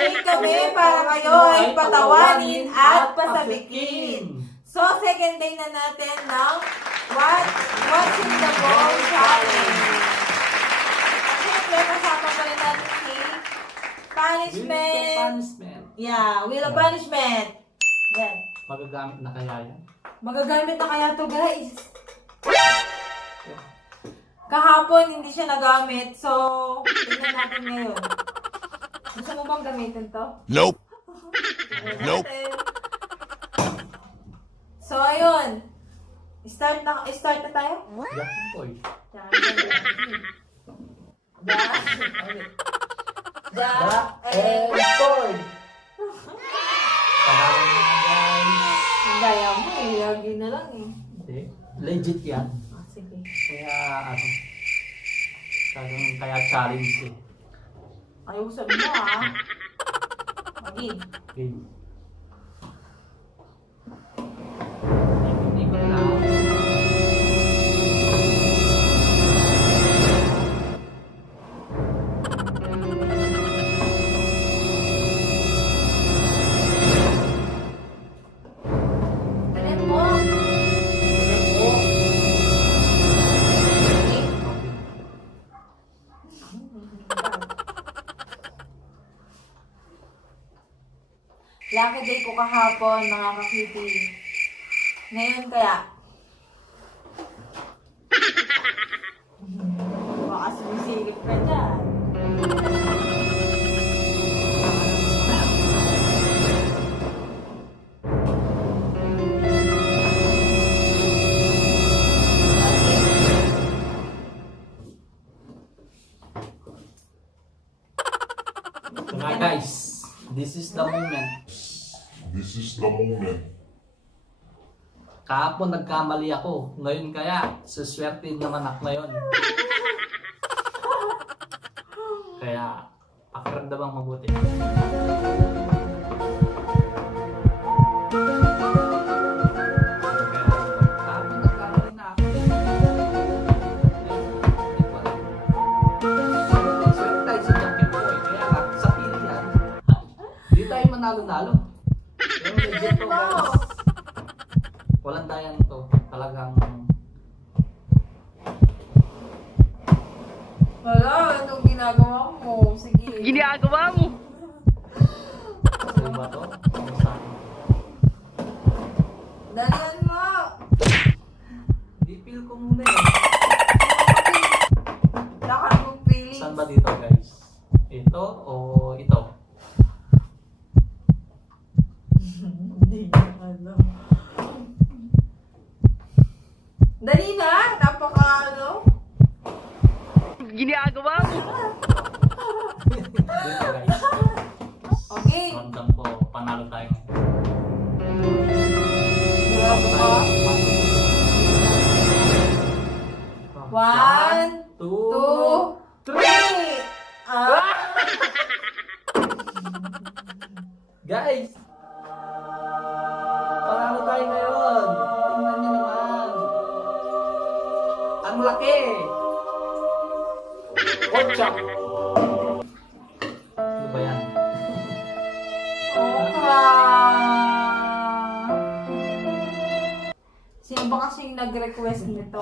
Nagpapalit kami para kayo ay patawanin at pasabikin. So, second day na natin ng Watching the Ball Challenge. Siyempre, kasama pa rin natin si Punishment. Yeah, Wheel of Punishment. Yan. Magagamit na kaya yan? Magagamit na kaya to guys. Kahapon, hindi siya nagamit. So, tingnan natin ngayon. Gusto mo bang gamitin to? Nope. Nope. So, ayun. Start na tayo? Jack boy. Jack boy. Panalo na guys. Ang gaya mo eh. Lagi na lang eh. Hindi. Legit yan. Ah, sige. Kaya ano. Kaya challenge eh. Ayaw ko sabihin mo ah. Okay. Okay. Ikot na. Talent mo. Lucky day ko kahapon, mga ka-cutie. Ngayon kaya. Baka sumisilip ka dyan. Mga guys, this is the moment. This is the moment. Kahapon nagkamali ako. Ngayon kaya, suswerte naman ako ngayon. Kaya, pakiramdamang mabuti. Kahapon nagkamali na ako. Swerte tayo sa Jack Boy. Kaya sa pilihan, hindi tayo manalo-nalo. Yung legit to guys. Walang dayan to. Talagang Wala, anong ginagawa mo? Sige. Ginagawa mo? ano ba to? Ano sa akin? Dalian mo. Di-feel ko muna eh. Lakad mong feelings. Saan ba dito guys? Ito o ito? Hindi ko alam. Dali na! Napaka ano? Ginagawa mo? Dito guys. Okay. Ramdam ko, panalo tayo. Grabe ka. 1, 2, 3. Guys! Panalo tayo ngayon! Tingnan nyo naman! Ang laki! Watch out! Ano ba yan? Okra. Sino ba kasing nag-request nito?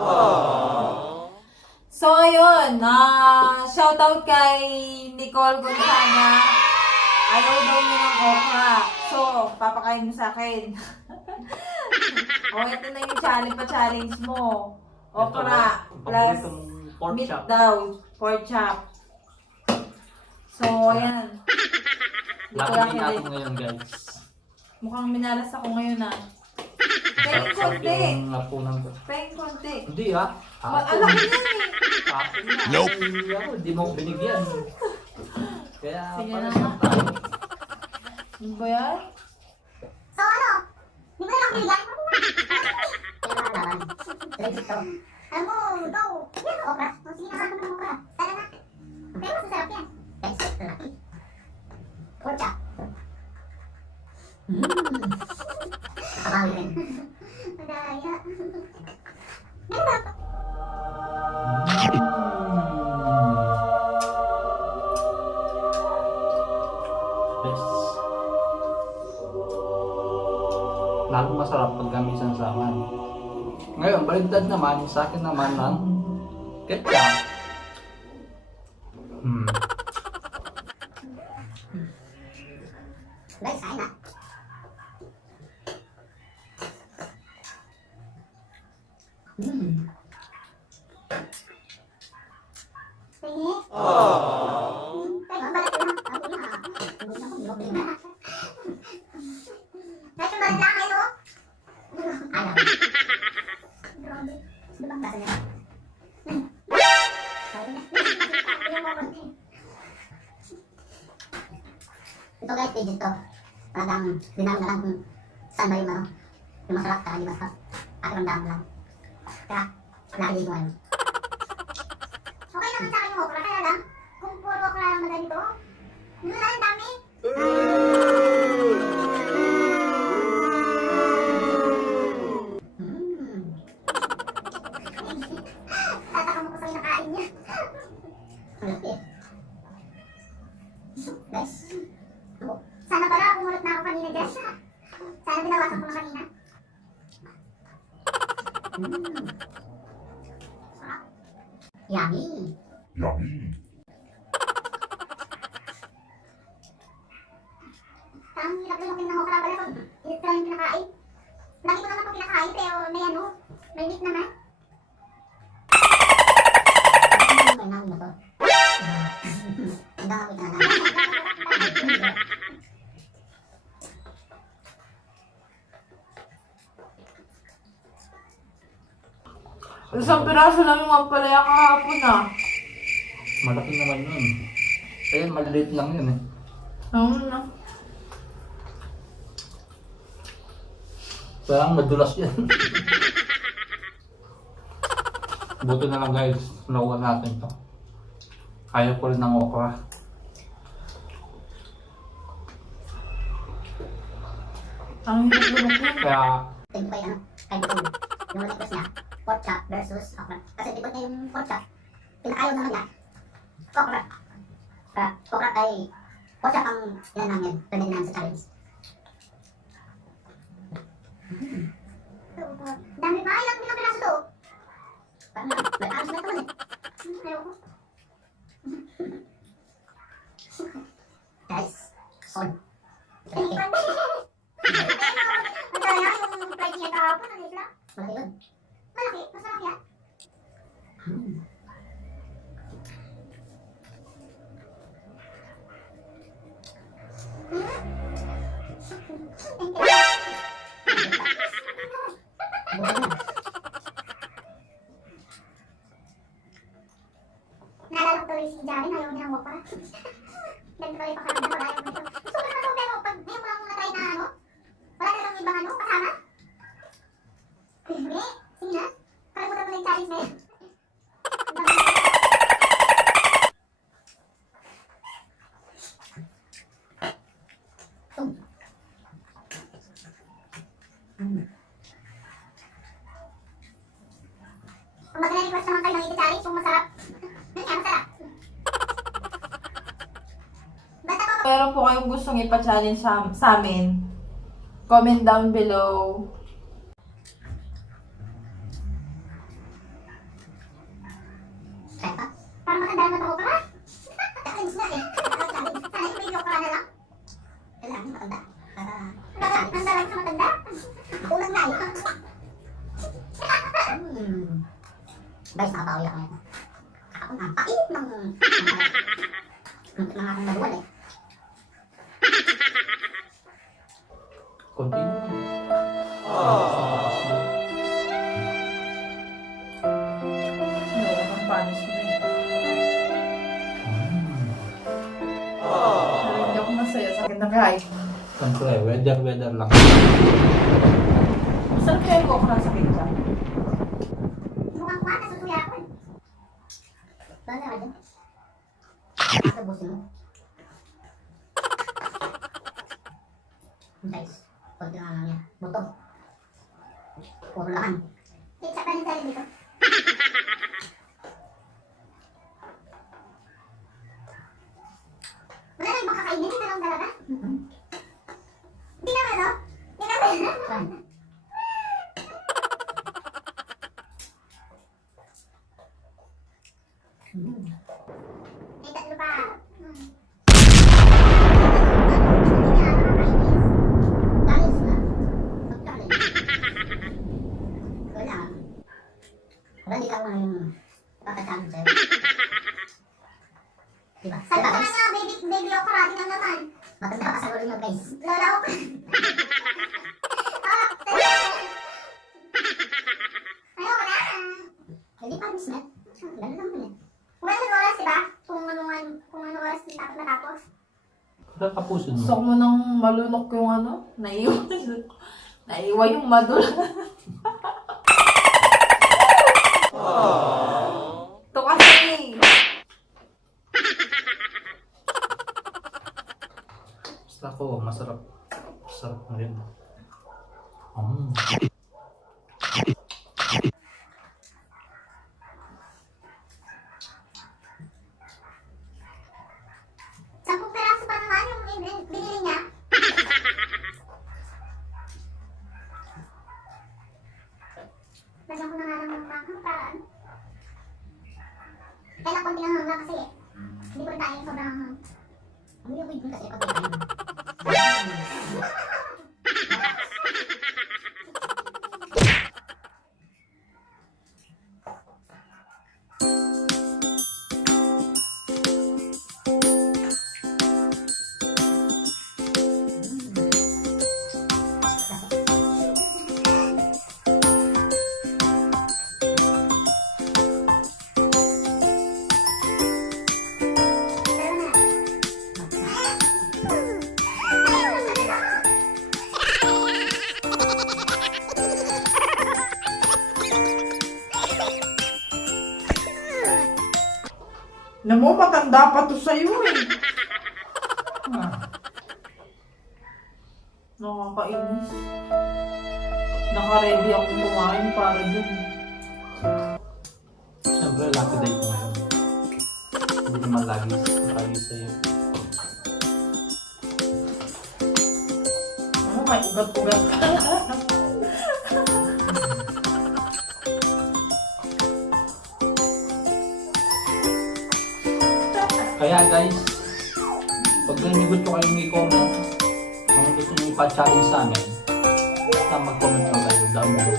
So, ayun. Shoutout kay Nicole Gonzaga. Ayaw daw niya ng okra. So, papakain mo sa akin. Ito na yung challenge mo. Okra Ito, plus paboritong pork meat chop. daw. Pork chop. So, ayan. Di ko Laki din lang natin ngayon guys. Mukhang minalas ako ngayon ah. Pahing Sarap konti. yung napunan ko. Pahing konti. Hindi ah. Alam ko yan eh. Akin na. Nope. Hindi ako, hindi mo ako binigyan. Kaya Sige para na sa nga. tayo. Ano ba yan? So ano? Di ba lang binigyan? Legit to. Alam mo, go! Yan, okra. O, sige na, ako ng okra. Tara na. Pero masasarap yan. Guys, laki. Pork chop. Nakakawin. Madaya. Meron ako. masarap pag kami sasama. Ngayon, baligtad naman, sa akin naman ng ketchup. Guys, kain na. Tingin. Ay, ang balat ko na. Ako na. Guys, yung balat lang kayo. Ayaw. Grabe. Diba? Basta na. Ito guys, pages to. Talagang dinami na lang kung saan ba yung ano, yung masarap talaga di masarap. At yung dami lang. Kaya, lagi mo ano. Okay naman sa akin yung okra, kaya lang, kung puro okra lang na ganito, yun na lang dami. Tataka mo ko sa'yo nakain niya. Malaki. Guys. Sana pala kumulot na ako kanina dyan. Sana binawasan ko na kanina. Yummy. Yummy. Ang hirap lumaking ng okra pala pag ito lang yung kinakain. Lagi ko naman itong kinakain pero may ano, may meat naman. May namin na to. Ang dami na namin. Isang piraso lang yung ampalaya kahapon ah. Malaki naman yun. Ayun, maliliit lang yun eh. Oo na. Parang madulas yan. Buto na lang guys, nakuha natin to. Ayaw ko rin ng okra. Ang hirap lumaki. Kaya, Ito kay ano, kay Butong. Yung request niya, pork chop versus okra. Kasi likod niya yung pork chop. Pinakayaw naman niya, okra. Kaya okra ay pork chop ang yan namin, pwede namin sa challenge. Dami pa, ilang piraso to? Parang may aros na ito man eh. Ayoko. Guys, on. Malaki. Ang daya yung fried chicken kahapon, ang isla. Malaki yun. Malaki, masarap yan. Naalala ko tuloy si Jaren, ayaw niya ng wapa. Nagtuloy pa kami na wala yung gusto. Gusto ko naman to, pero pag ngayon ko lang na-try na ano, wala na lang ibang ano, kasama. Hindi, sige na. Kalimutan mo na yung challenge na yun. Kung mag-request naman kayo ng ito challenge, kung masarap, yun nga, masarap. Basta po, Meron po kayong gustong ipa-challenge sa amin, comment down below. kaya pa, parang matanda naman ako pa. Challenge na eh. Sana yung video ko na lang. Kailangan matanda. Matanda lang sa matanda. Kulang na eh. Guys, nakapawi ako ngayon. Ako na, pait ng... Muntik na nga akong maluwal eh. continue. No, ang punishment. Pero hindi ako masaya sa akin na kahit. Siyempre, weather lang. Masarap kaya yung okra sa ketchup. Mukhang kuha, nasusuya ako eh. Saan na dyan? Tabusin mo. Guys, konti na lang yan. Buto. Puro laman. Ketchup pa rin tayo dito. Wala na yung makakainin, ito lang talaga. Hindi naman, no? Hindi naman. Wala, hindi ka ako pakasama sa'yo. Diba? Sabi Diba ko guys? nga, baby ako karati lang naman. Matanda ka sa ulo nyo guys. Lola ako. Ayoko na. Hindi pa rin Smith. Ganun lang yun eh. Kung ano oras, diba? Kung ano oras dapat matapos. Tapusin mo. Gusto mo nang malunok yung ano? Naiwan yung madula. Ito kasi. Basta ako, masarap. Masarap na rin. Sampung peraso pa naman yung binili niya. Lagyan ko na nga ng mga paraan. Kailan konti lang hanggang kasi hindi ko rin kaya yung sobrang hanghang. Ano yung wig mo kasi pag ganyan? Pero na. Alam mo, matanda pa to sa'yo eh. Nakakainis. Naka-ready akong kumain para dun. Siyempre, lucky day ko ngayon. Hindi naman lagi sa'yo. Ano, may ugat-ugat ka. Kaya guys, pag nanigot ko kayong i-comment, kung gusto nyo ipa-challenge sa amin, basta mag-comment lang kayo down below.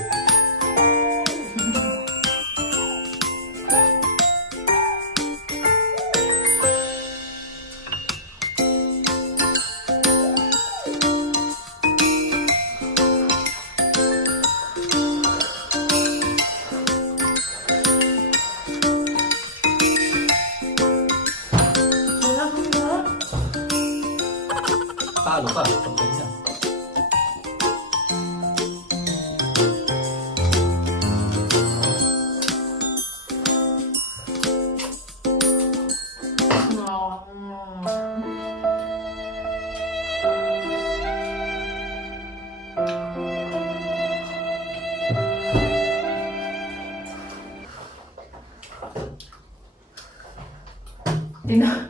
Talo ka, pag ganyan. Tina.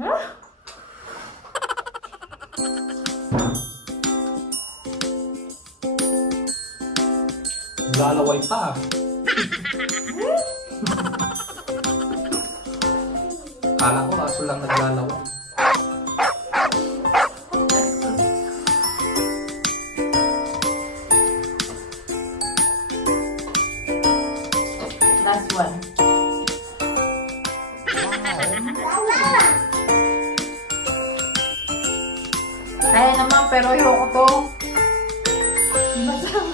Huh? Lalaway pa. Kala ko aso lang naglalaway. Last one. Kaya naman, pero ayoko to. Masarap.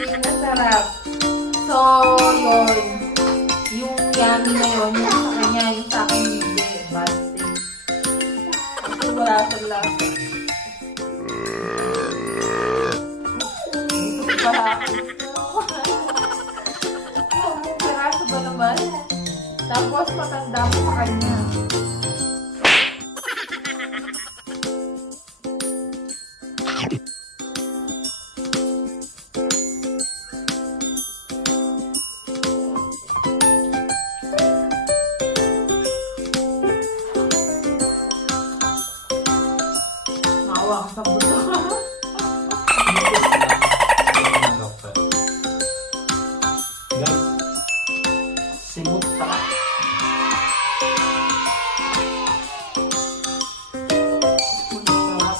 Masarap. So, yun. Yung yummy na yun, yung sa kanya, yung sa akin hindi. Bad thing. Kasi wala sa lasa. Ito pa. Yung piraso ba naman? Tapos matanda mo sa kanya. Maawa ka sa buto. Guys, simot ka. Masarap.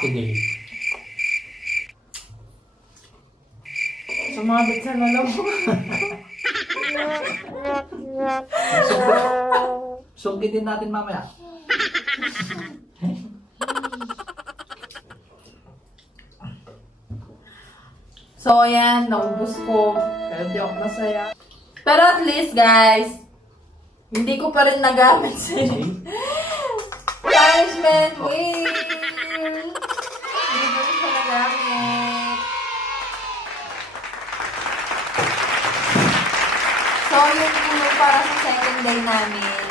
lucky day. Sumabit sa lalamu. Sungkitin natin mamaya. So, ayan, naubos ko. Pero di ako masaya. Pero at least, guys, hindi ko pa rin nagamit sa punishment wheel. Hindi ko rin siya nagamit. So, yun po yung para sa second day namin.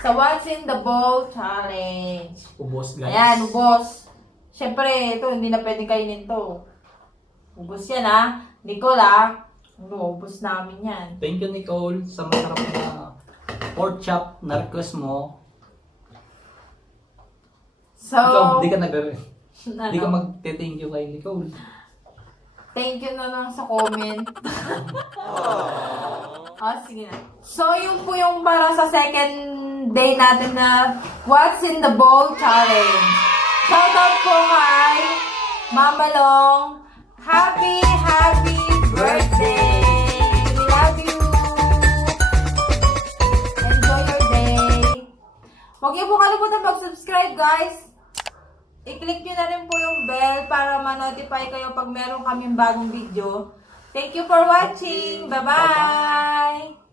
Sa What's in the Bowl Challenge. Ubos guys. Ayan, ubos. Siyempre, ito, hindi na pwedeng kainin to. Ubos yan, ha? Nicole, ha? Ubos namin yan. Thank you Nicole sa masarap na pork chop na request mo. So, Ikaw, di ka ano? mag-thank you kay Nicole. Thank you na lang sa comment. Sige na. So, yun po yung para sa second day natin na What's in the Bowl Challenge. Shoutout po kay Mama Long. Happy birthday! We love you! Enjoy your day! Huwag niyo po kalimutan mag-subscribe, guys! I-click niyo na rin po yung bell para ma-notify kayo pag meron kaming bagong video. Thank you for watching! Bye-bye!